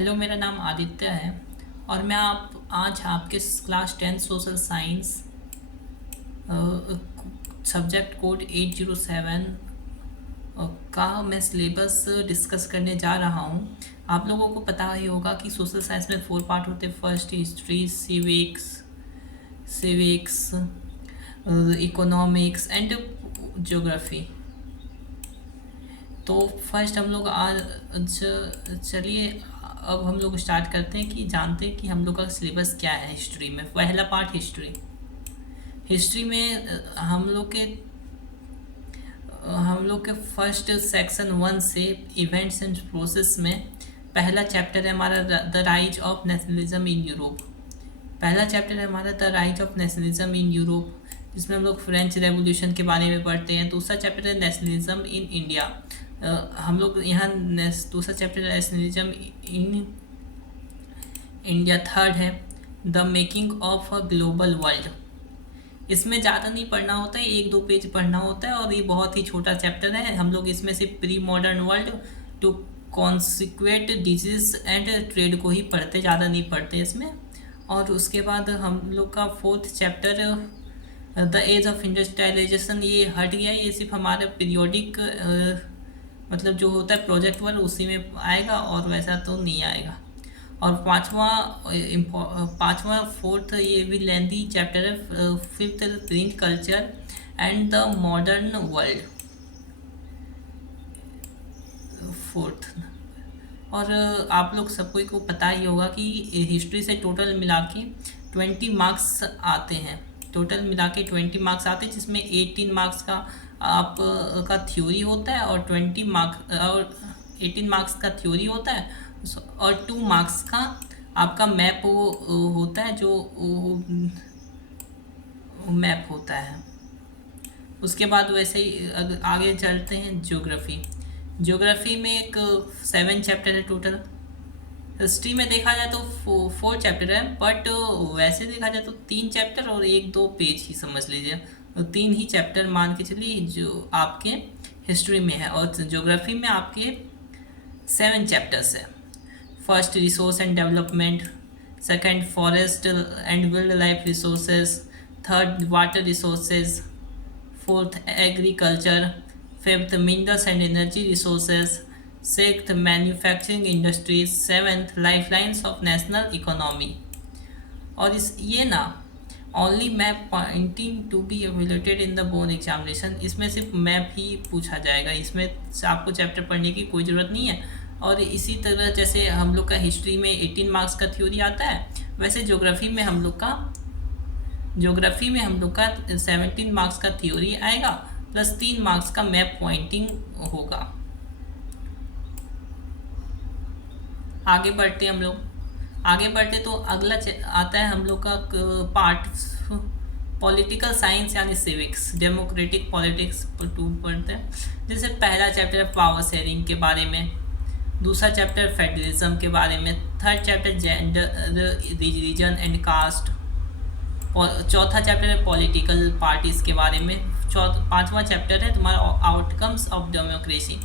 Hello, मेरा नाम आदित्य है और मैं आज आपके class 10 social science subject code 807 का मैं सिलेबस डिस्कस करने जा रहा हूँ। आप लोगों को पता ही होगा कि सोशल साइंस में 4 पार्ट होते हैं। First history, civics, economics and geography. तो फर्स्ट हम लोग आज चलिए अब हम लोग स्टार्ट करते हैं कि जानते हैं कि हम लोग का सिलेबस क्या है। हिस्ट्री में पहला पार्ट हिस्ट्री में हम लोग के फर्स्ट सेक्शन 1 से इवेंट्स एंड प्रोसेस में पहला चैप्टर है हमारा the rise of nationalism in Europe. पहला चैप्टर है हमारा the rise of nationalism in Europe, जिसमें हम लोग फ्रेंच रेवोल्यूशन के बारे में पढ़ते हैं। दूसरा चैप्टर है नेशनलिज्म इन इंडिया। हम लोग यहाँ दूसरा chapter nationalism in India. Third है the making of a global world. इसमें ज़्यादा नहीं पढ़ना होता है, 1-2 पेज पढ़ना होता है और ये बहुत ही छोटा चैप्टर है। हम लोग इसमें से pre modern world to conquest disease and trade को ही पढ़ते, ज़्यादा नहीं पढ़ते इसमें। और उसके बाद हम लोग का fourth chapter the age of industrialization, ये हट गया। ये सिर्फ हमारे पीरियोडिक मतलब जो होता है प्रोजेक्ट वर्क उसी में आएगा और वैसा तो नहीं आएगा। और पांचवा फोर्थ ये भी लेंथी चैप्टर है। Fifth print culture and the modern world, fourth. और आप लोग सबको को पता ही होगा कि हिस्ट्री से टोटल मिला के 20 मार्क्स आते हैं। टोटल मिला के 20 मार्क्स आते हैं, जिसमें 18 मार्क्स का आप का थ्योरी होता है और 18 मार्क्स का थ्योरी होता है और 2 मार्क्स का आपका मैप होता है, जो मैप होता है। उसके बाद वैसे ही आगे चलते हैं ज्योग्राफी में एक 7 चैप्टर है टोटल। हिस्ट्री में देखा जाए तो 4 चैप्टर है, बट वैसे देखा जाए तो 3 चैप्टर और 1-2 पेज ही समझ लीजिए। तो 3 ही चैप्टर मान के चलिए जो आपके हिस्ट्री में है। और ज्योग्राफी में आपके 7 चैप्टर्स है। First resource and development, second forest and wildlife resources, third water resources, fourth agriculture, fifth minerals and energy resources, sixth manufacturing industries, seventh lifelines of national economy. और ये ना only map pointing to be evaluated in the board examination, इसमें सिर्फ map ही पूछा जाएगा। इसमें आपको chapter पढ़ने की कोई ज़रूरत नहीं है। और इसी तरह जैसे हम लोग का हिस्ट्री में 18 मार्क्स का थ्योरी आता है, वैसे ज्योग्राफी में हम लोग का 17 मार्क्स का थ्योरी आएगा प्लस 3 मार्क्स का मैप पॉइंटिंग होगा। आगे बढ़ते तो अगला आता है हम लोग का पार्ट पॉलिटिकल साइंस यानी सिविक्स, डेमोक्रेटिक पॉलिटिक्स टू पढ़ते हैं। जैसे पहला चैप्टर है पावर शेयरिंग के बारे में, दूसरा चैप्टर फेडरलिज्म के बारे में, third chapter gender, religion and caste, चौथा चैप्टर है पॉलिटिकल पार्टीज़ के बारे में, पांचवा चैप्टर है तुम्हारा आउटकम्स ऑफ डेमोक्रेसी।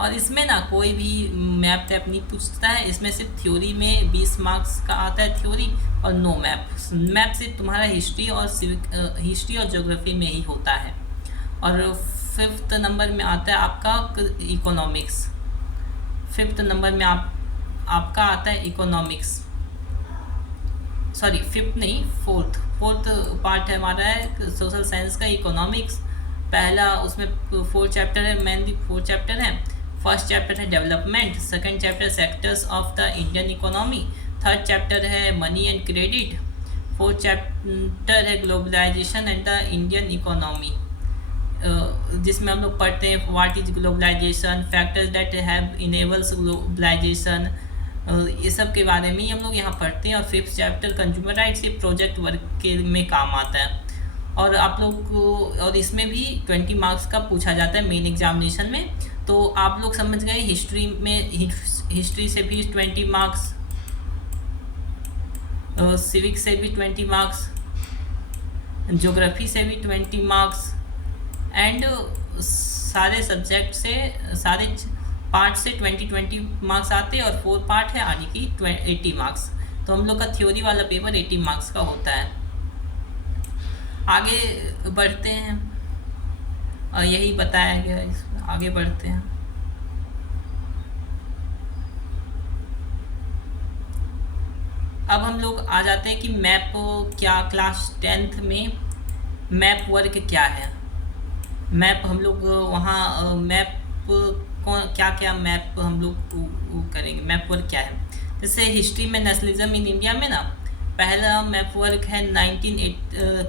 और इसमें ना कोई भी मैप टैप नहीं पूछता है। इसमें सिर्फ थ्योरी में 20 मार्क्स का आता है थ्योरी और नो मैप सिर्फ तुम्हारा हिस्ट्री और ज्योग्राफी में ही होता है। और फिफ्थ नंबर में आता है आपका इकोनॉमिक्स। फिफ्थ नंबर में आपका आता है इकोनॉमिक्स, सॉरी फिफ्थ नहीं, फोर्थ पार्ट है हमारा है सोशल साइंस का इकोनॉमिक्स। पहला उसमें 4 चैप्टर है, मेनली 4 चैप्टर हैं। फर्स्ट चैप्टर है development, second chapter sectors of the Indian economy, third chapter है money and credit, fourth chapter है globalisation and the Indian economy, जिसमें हम लोग पढ़ते हैं what is globalisation, factors that have enables globalisation, ये सब के बारे में ही हम लोग यहाँ पढ़ते हैं। और फिफ्थ चैप्टर कंज्यूमर राइट्स, ये प्रोजेक्ट वर्क के में काम आता है। और आप लोग को और इसमें भी 20 मार्क्स का पूछा जाता है मेन एग्जामिनेशन में। तो आप लोग समझ गए हिस्ट्री से भी 20 मार्क्स, सिविक्स से भी 20 मार्क्स, ज्योग्राफी से भी 20 मार्क्स एंड सारे सब्जेक्ट से सारे पार्ट से 20 मार्क्स आते हैं और 4 पार्ट है यानी कि 80 मार्क्स। तो हम लोग का थ्योरी वाला पेपर 80 मार्क्स का होता है। आगे बढ़ते हैं, और यही बताया गया इसमें। आगे बढ़ते हैं। अब हम लोग आ जाते हैं कि मैप क्या, क्लास 10th में मैप वर्क क्या है। मैप हम लोग वहाँ मैप कौन क्या क्या मैप हम लोग करेंगे, मैप वर्क क्या है। जैसे हिस्ट्री में नेशनलिज्म इन इंडिया में ना, पहला मैप वर्क है 19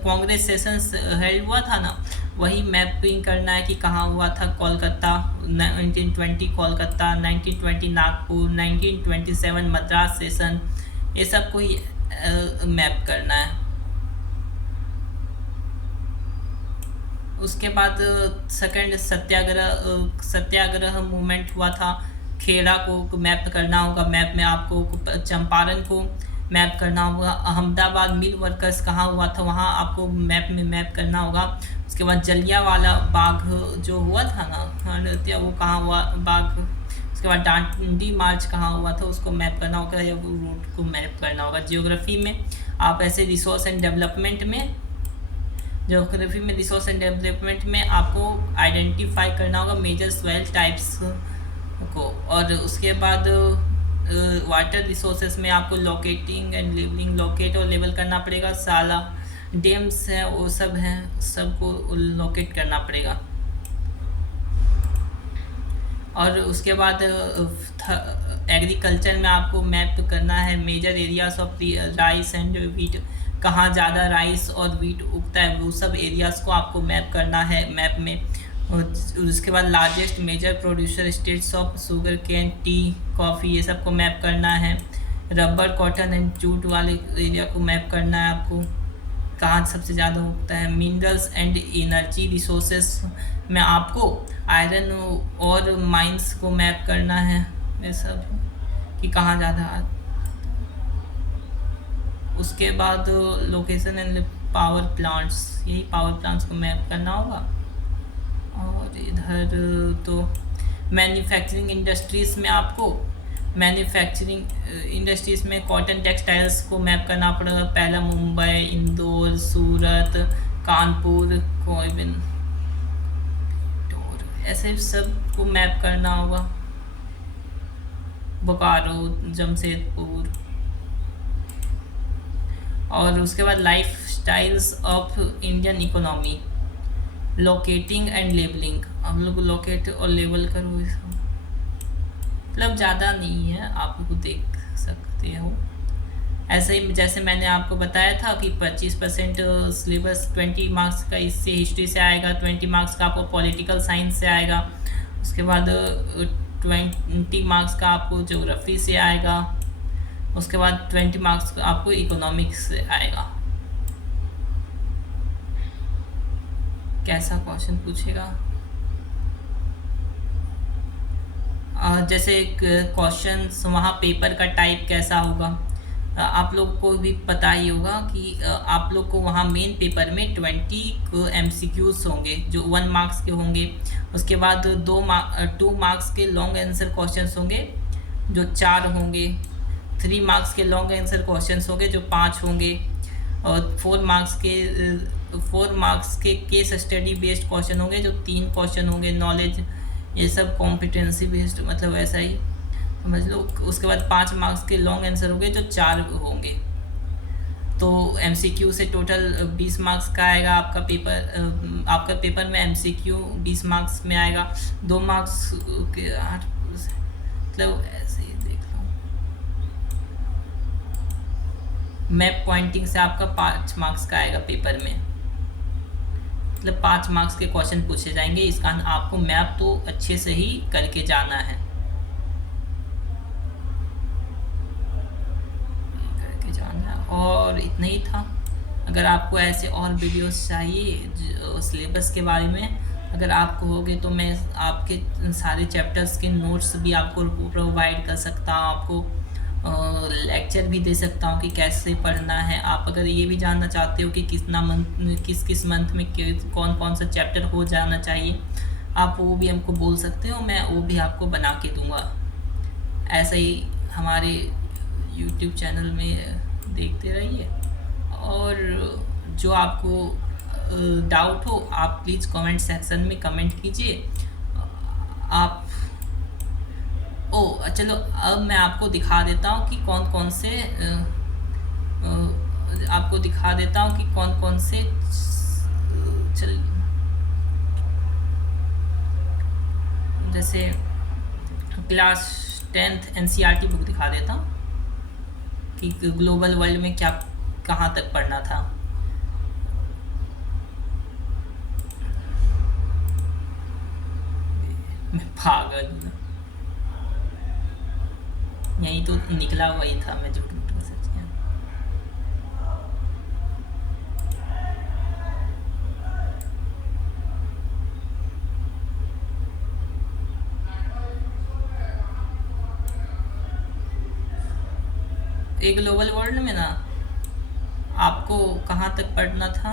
कांग्रेस सेशंस हेल्ड हुआ था ना, वही मैपिंग करना है कि कहाँ हुआ था। कोलकाता 1920 कोलकाता, 1920 नागपुर, 1927 मद्रास सेशन, ये सब को ही मैप करना है। उसके बाद सेकंड सत्याग्रह मूवमेंट हुआ था, खेड़ा को मैप करना होगा। मैप में आपको चंपारण को मैप करना होगा। अहमदाबाद मिल वर्कर्स कहाँ हुआ था, वहाँ आपको मैप में मैप करना होगा। उसके बाद जलियांवाला बाग जो हुआ था ना नृत्य, वो कहाँ हुआ बाग। उसके बाद डांडी मार्च कहाँ हुआ था, उसको मैप करना होगा या रूट को मैप करना होगा। जियोग्राफी में आप ऐसे रिसोर्स एंड डेवलपमेंट में आपको आइडेंटिफाई करना होगा मेजर सॉइल टाइप्स को। और उसके बाद वाटर रिसोर्सेज में आपको लोकेटिंग एंड लेबलिंग, लोकेट और लेबल करना पड़ेगा। साला डैम्स हैं, वो सब हैं, सबको लोकेट करना पड़ेगा। और उसके बाद एग्रीकल्चर में आपको मैप करना है major areas of rice and wheat, कहाँ ज़्यादा राइस और वीट उगता है, वो सब एरियाज़ को आपको मैप करना है मैप में। और उसके बाद largest major producer states of sugar cane, tea, coffee, ये सब को मैप करना है। रबर, कॉटन एंड जूट वाले एरिया को मैप करना है आपको, कहाँ सबसे ज़्यादा उगता है। मिनरल्स एंड एनर्जी रिसोर्सेस में आपको आयरन और माइंस को मैप करना है, ये सब कि कहाँ ज़्यादा। उसके बाद लोकेशन एंड पावर प्लांट्स, यही पावर प्लांट्स को मैप करना होगा। और इधर तो मैन्युफैक्चरिंग इंडस्ट्रीज़ में आपको कॉटन टेक्सटाइल्स को मैप करना पड़ेगा। पहला मुंबई, इंदौर, सूरत, कानपुर, कोयबिन, ऐसे सब को मैप करना होगा। बोकारो, जमशेदपुर। और उसके बाद life styles of Indian economy, locating and labelling, हम लोग लोकेट और लेबल करो। मतलब ज़्यादा नहीं है, आप लोग देख सकते हो। ऐसे ही जैसे मैंने आपको बताया था कि 25% सिलेबस 20 मार्क्स का इससे हिस्ट्री से आएगा, 20 मार्क्स का आपको पॉलिटिकल साइंस से आएगा। उसके बाद 20 मार्क्स का आपको ज्योग्राफी से आएगा। उसके बाद 20 मार्क्स का आपको इकोनॉमिक्स से आएगा। कैसा क्वेश्चन पूछेगा, जैसे क्वेश्चन वहाँ पेपर का टाइप कैसा होगा, आप लोग को भी पता ही होगा कि आप लोग को वहाँ मेन पेपर में 20 MCQs होंगे जो 1 मार्क्स के होंगे। उसके बाद 2 मार्क्स के लॉन्ग आंसर क्वेश्चंस होंगे जो 4 होंगे। 3 मार्क्स के लॉन्ग आंसर क्वेश्चंस होंगे जो 5 होंगे। और 4 मार्क्स के केस स्टडी बेस्ड क्वेश्चन होंगे जो 3 क्वेश्चन होंगे। नॉलेज, ये सब कॉम्पिटेंसी बेस्ड, मतलब ऐसा ही समझ लो। उसके बाद 5 मार्क्स के लॉन्ग आंसर होंगे जो 4 होंगे। तो MCQ से टोटल 20 मार्क्स का आएगा आपका पेपर। आपका पेपर में MCQ 20 मार्क्स में आएगा। 2 मार्क्स के 8, मतलब ऐसे ही देख लो। मैप पॉइंटिंग से आपका 5 मार्क्स का आएगा पेपर में, मतलब 5 मार्क्स के क्वेश्चन पूछे जाएंगे। इसका आपको मैप तो अच्छे से ही करके जाना है, और इतना ही था। अगर आपको ऐसे और वीडियोस चाहिए सिलेबस के बारे में, अगर आप कहोगे तो मैं आपके सारे चैप्टर्स के नोट्स भी आपको प्रोवाइड कर सकता हूँ, आपको लेक्चर भी दे सकता हूँ कि कैसे पढ़ना है। आप अगर ये भी जानना चाहते हो कि किस मंथ में कौन कौन सा चैप्टर हो जाना चाहिए, आप वो भी हमको बोल सकते हो, मैं वो भी आपको बना के दूँगा। ऐसे ही हमारे यूट्यूब चैनल में देखते रहिए। और जो आपको डाउट हो आप प्लीज़ कमेंट सेक्शन में कमेंट कीजिए। आप चलो अब मैं आपको दिखा देता हूँ कि कौन कौन से आपको दिखा देता हूँ कि कौन कौन से चल जैसे क्लास 10th एनसीईआरटी बुक दिखा देता हूँ कि ग्लोबल वर्ल्ड में क्या कहाँ तक पढ़ना था। मैं पागल हूँ। यही तो निकला हुआ ही था, मैं झूठ मूठ में सच है। एक ग्लोबल वर्ल्ड में ना आपको कहाँ तक पढ़ना था,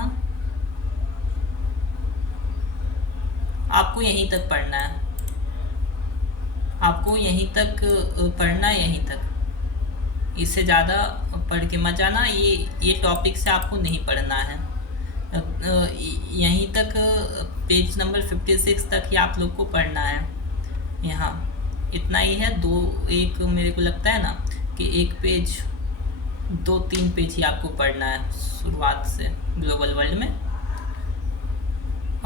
आपको यहीं तक पढ़ना है। आपको यहीं तक पढ़ना है, यहीं तक। इससे ज़्यादा पढ़ के मत जाना, ये टॉपिक से आपको नहीं पढ़ना है। यहीं तक पेज नंबर 56 तक ही आप लोग को पढ़ना है। यहाँ इतना ही है। दो एक मेरे को लगता है ना कि एक पेज 2-3 पेज ही आपको पढ़ना है शुरुआत से ग्लोबल वर्ल्ड में।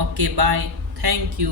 Okay bye, thank you.